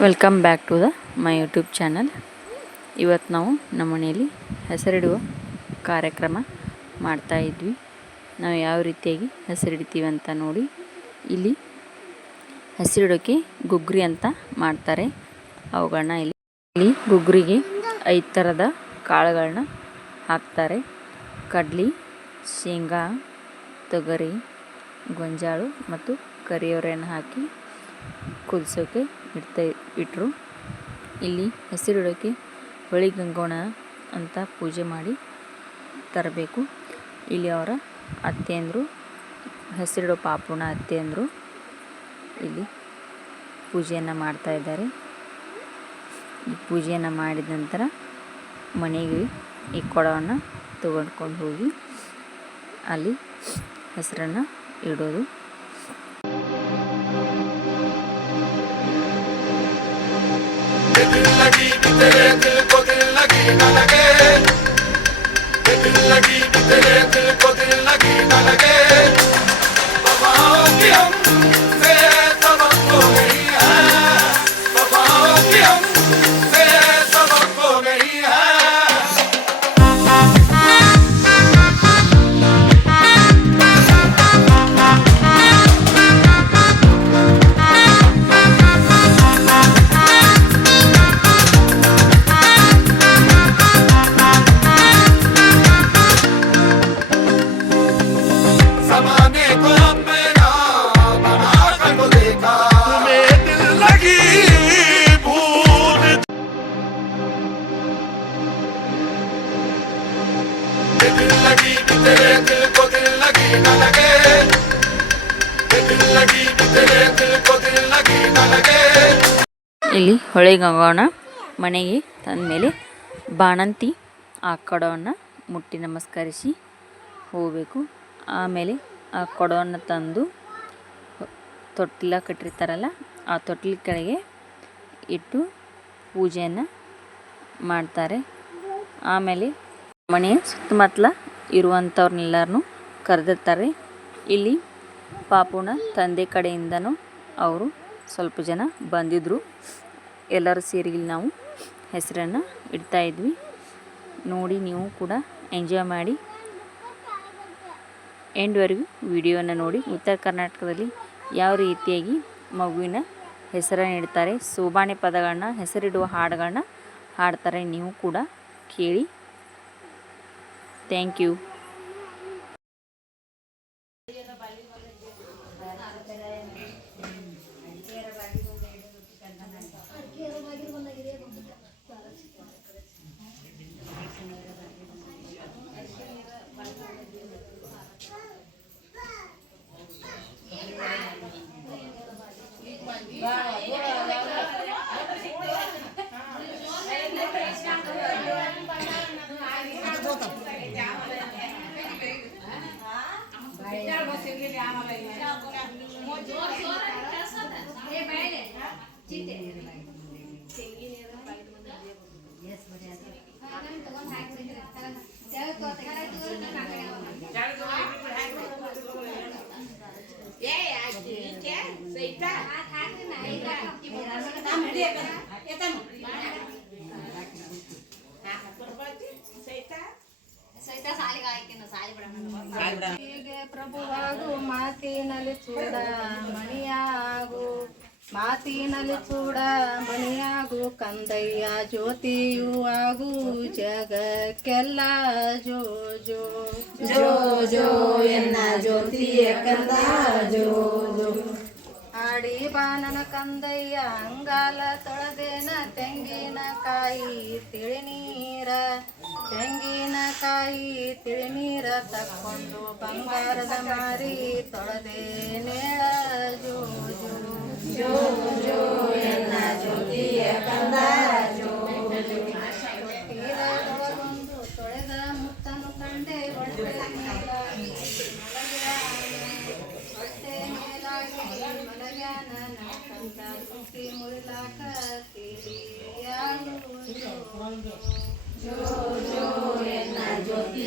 Welcome back to the my YouTube channel ಇವತ್ತು ನಾವು ನಮ್ಮ ಮನೆಯಲ್ಲಿ ಹೆಸರಿಡುವ ಕಾರ್ಯಕ್ರಮ ಮಾಡ್ತಾ ಇದ್ವಿ. ನಾವು ಯಾವ ರೀತಿಯಾಗಿ ಹೆಸರಿಡ್ತೀವಿ ಅಂತ ನೋಡಿ. ಇಲ್ಲಿ ಹೆಸರಿಡೋಕ್ಕೆ ಗುಗ್ರಿ ಅಂತ ಮಾಡ್ತಾರೆ. ಅವುಗಳನ್ನ ಇಲ್ಲಿ ಇಲ್ಲಿ ಗುಗ್ರಿಗೆ ಐದು ಥರದ ಕಾಳುಗಳನ್ನ ಹಾಕ್ತಾರೆ. ಕಡ್ಲಿ, ಶೇಂಗಾ, ತೊಗರಿ, ಗೊಂಜಾಳು ಮತ್ತು ಕರಿಯವರೆಯನ್ನು ಹಾಕಿ ಕುದಿಸೋಕೆ ಇಡ್ತಾ ಇಟ್ಟರು ಇಲ್ಲಿ ಹೆಸರಿಡೋಕ್ಕೆ ಹೊಳಿ ಗಂಗೋಣ ಅಂತ ಪೂಜೆ ಮಾಡಿ ತರಬೇಕು. ಇಲ್ಲಿ ಅವರ ಅತ್ತೆಯಂದರು ಹೆಸರಿಡೋ ಪಾಪುಣ ಅತ್ತೆಯಂದರು ಇಲ್ಲಿ ಪೂಜೆಯನ್ನು ಮಾಡ್ತಾ ಇದ್ದಾರೆ. ಈ ಪೂಜೆಯನ್ನು ಮಾಡಿದ ನಂತರ ಮನೆಗೆ ಈ ಕೊಡವನ್ನು ತಗೊಂಡ್ಕೊಂಡು ಹೋಗಿ ಅಲ್ಲಿ ಹೆಸರನ್ನು ಇಡೋದು. ಇಲ್ಲಿ ಹೊಳೆ ಗಂಗೋಣ ಮನೆಗೆ ತಂದ ಮೇಲೆ ಬಾಣಂತಿ ಆ ಕೊಡವನ್ನು ಮುಟ್ಟಿ ನಮಸ್ಕರಿಸಿ ಹೋಗಬೇಕು. ಆಮೇಲೆ ಆ ಕೊಡವನ್ನು ತಂದು ತೊಟ್ಟಿಲ ಕಟ್ಟಿರ್ತಾರಲ್ಲ, ಆ ತೊಟ್ಟಿಲ ಕೆಳಗೆ ಇಟ್ಟು ಪೂಜೆಯನ್ನು ಮಾಡ್ತಾರೆ. ಆಮೇಲೆ ಮನೆಯ ಸುತ್ತಮುತ್ತಲ ಇರುವಂಥವ್ರನ್ನೆಲ್ಲರನ್ನೂ ಕರೆದಿರ್ತಾರೆ. ಇಲ್ಲಿ ಪಾಪುನ ತಂದೆ ಕಡೆಯಿಂದನೂ ಅವರು ಸ್ವಲ್ಪ ಜನ ಬಂದಿದ್ದರು ಎಲ್ಲರೂ ಸೇರಿ ನಾವು ಹೆಸರನ್ನು ಇಡ್ತಾ ಇದ್ವಿ. ನೋಡಿ ನೀವು ಕೂಡ ಎಂಜಾಯ್ ಮಾಡಿ. ಎಂಡ್ವರೆಗೂ ವಿಡಿಯೋನ ನೋಡಿ. ಉತ್ತರ ಕರ್ನಾಟಕದಲ್ಲಿ ಯಾವ ರೀತಿಯಾಗಿ ಮಗುವಿನ ಹೆಸರನ್ನು ಇಡ್ತಾರೆ, ಸೋಬಾನೆ ಪದಗಳನ್ನ, ಹೆಸರಿಡುವ ಹಾಡುಗಳನ್ನ ಹಾಡ್ತಾರೆ ನೀವು ಕೂಡ ಕೇಳಿ. ಥ್ಯಾಂಕ್ ಯು ಹೀಗೆ ಪ್ರಭುವಾಗು ಮಾತಿನಲ್ಲಿ ಚೂಡ ಮಣಿಯಾಗು ಮಾತಿನಲ್ಲಿ ಚೂಡ ಮಣಿಯಾಗು ಕಂದಯ್ಯ ಜ್ಯೋತಿಯು ಆಗು ಜಗಕ್ಕೆಲ್ಲ. ಜೋ ಜೋ. ಜೋ ಜೋ ಎನ್ನ ಜ್ಯೋತಿಯ ಕಂದ ಜೋ ಜೋ. ಆಡಿ ಬಾನನ ಕಂದಯ್ಯ ಅಂಗಾಲ ತೊಳೆದೇನ ತೆಂಗಿನಕಾಯಿ ತಿಳಿನೀರ. ತೆಂಗಿನಕಾಯಿ ತಿಳಿನೀರ ತಕ್ಕೊಂಡು ಬಂಗಾರದ ಮಾರಿ ತೊಳೆದೇನೇಳ ಜೋ ಜೋ ಜೋ जो जो ज्योति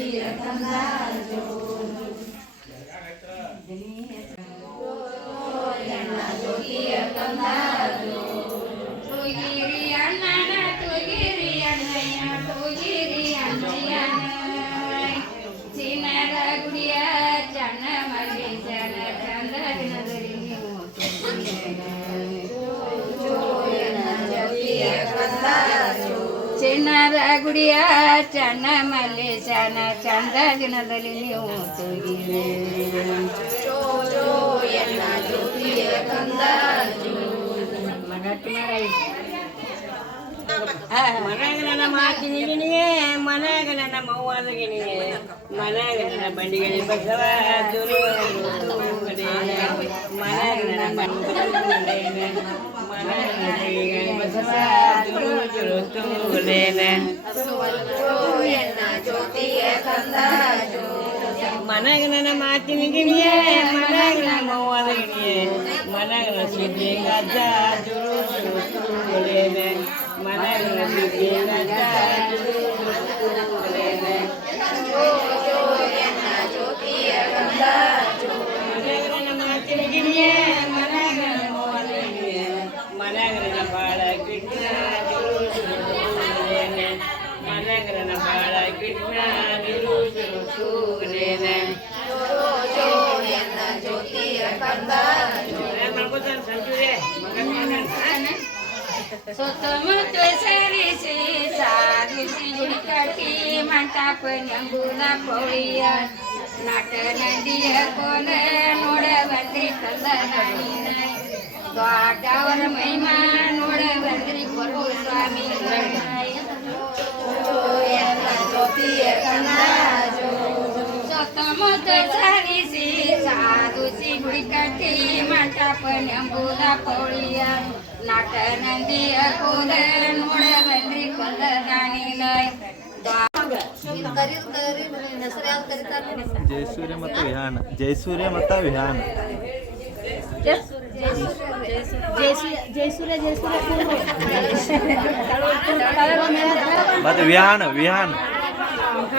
ಚಿನ್ನದ ಗುಡಿಯ ಚನ್ನ ಮಲ್ಲೇಶನ ಚಂದ ದಿನದಲ್ಲಿ ನೀವು ತೆಗಿರಿ ಜೋ ಜೋ ಎನ್ನ ಜ್ಯೋತಿಯ ಕಂದ ಮರಾಠಿ ಮನ್ಯಾಗ ನನ್ನ ಮಾತಿನಿಗೆ ಮನ್ಯಾಗ ನನ್ನ ಮವ್ವಾದ ಗಿಣಿಗೆ ಮನ್ಯಾಗ ನನ್ನ ಬಂಡಿಗೆ ಬಸವ ದುರು ಮನ್ಯಾಗ ನನ್ನ ಮನ್ಯಾಗ ಬಸವ ಜ್ಯೋತಿಯ ಕಂದ ಮನ್ಯಾಗ ನನ್ನ ಮಾತಿನ ಗಿಣಿಯೇ ಮನ್ಯಾಗ ನನ್ನ ಮವ್ವಾದ ಗಿಣಿಯೇ ಮನ್ಯಾಗ ನನ್ನ ಗಜ್ಜ ಜುರು ದುರು ತೂಲೇನ ಮನ್ಯಾಗ ನನ್ನ ಗಜ್ಜ ಜುರು ಮಾತಿನ ಗಿಣಿಯೇ ಮನ್ಯಾಗನ ಗುಡಿ ಕಟ್ಟಿ ಮಂಟಪ ನಂಬುದ ಪೌಳಿಯ ನಟ ನದಿಯ ಕೋಲ ನೋಡ ಬಂದ್ರಿ ಕಲ್ಲ ನಾಡಿನ ದೊಡ್ಡವರ ಮಹಿಮಾ जय सूर्य मत हुडकटी जय सूर्य बोला पवळिया जय सूर्य जय सूर्य जय सूर्य मत विहान। मत विहान मत विहान विहान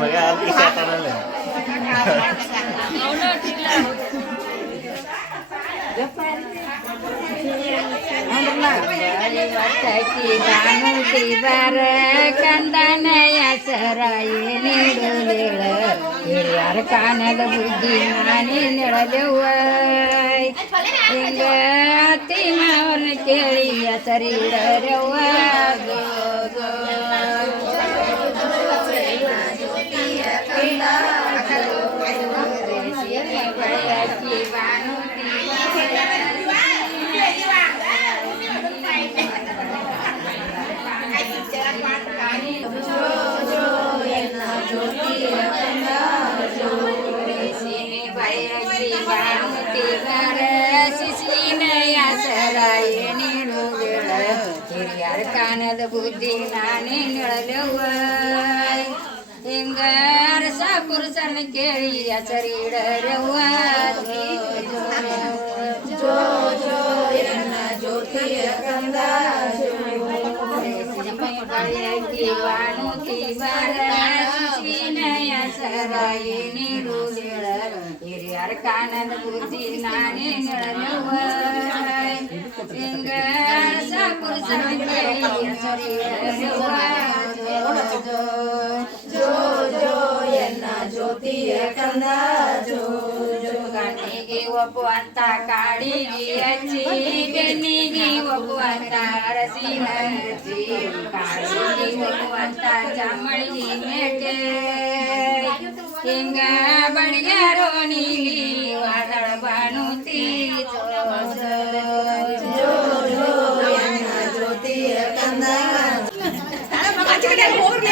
ಮಗ ಅಲ್ಲಿ ಸಾತಾನಲ್ಲ ಬಾರ ಕಂದನಯ ಸರಾಯಿ ನೀಡುಲೇಳ ಹಿರಿಯರ ಕಾಣದ ಬುದ್ಧಿ ನಾನೇ ನೆಳಲೆವ್ವ ಹಿಂಗ ಅತ್ತಿ ಮಾವನ ಕೇಳಿ ಸರಿಡರವ್ವ ಗೋ ಹಿರಿಯರ ಕಾಣದ ಬುದ್ಧಿ ನಾನೇ ನಿಳಲವ್ವ ಹಿಂಗ ಅರಸ ಪುರುಷನ ಕೇಳಿ ಹೆಸರಿಡರವ್ವ ಜೋ ಜೋ ಎನ್ನ ಜ್ಯೋತಿಯ ಕಂದ ಬಳಕಿ ಬಾನುತಿ ಬಾರ ಶಿಶಿನಯ ಸರಾಯಿ ನೀಡುಲಿಳ அருக்கானந்த பூஜி நானே ஜோதிய கந்தா ஜோ கண்ணிகி ಒಪ್ಪುವಂತ ಕಾಡಿಗೆ ಹಚ್ಚಿ ಬೆನ್ನಿಗೆ ಒಪ್ಪುವಂತ ಅರಸಿನ ಹಚ್ಚಿ ಕಾಡಿಗೆ ಒಪ್ಪುವಂತ ಚಮ್ಮಳಿಗೆ ಮೇಟೆ ಹಿಂಗ ಬಡಿಗಾರೋ ನೀಲಿ ವಾದಳ ಬಾನುತಿ ಜೋ ಜೋ ಎನ್ನ ಜ್ಯೋತಿಯ ಕಂದ ಜಯಸೂರ್ಯ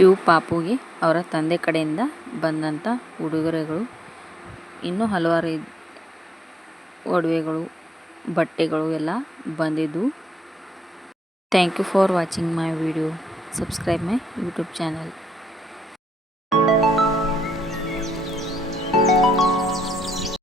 ಇವು ಪಾಪುಗೆ ಅವರ ತಂದೆ ಕಡೆಯಿಂದ ಬಂದಂಥ ಉಡುಗೊರೆಗಳು. ಇನ್ನೂ ಹಲವಾರು ಒಡವೆಗಳು, ಬಟ್ಟೆಗಳು ಎಲ್ಲ ಬಂದಿದ್ದವು thank you for watching my video subscribe my YouTube channel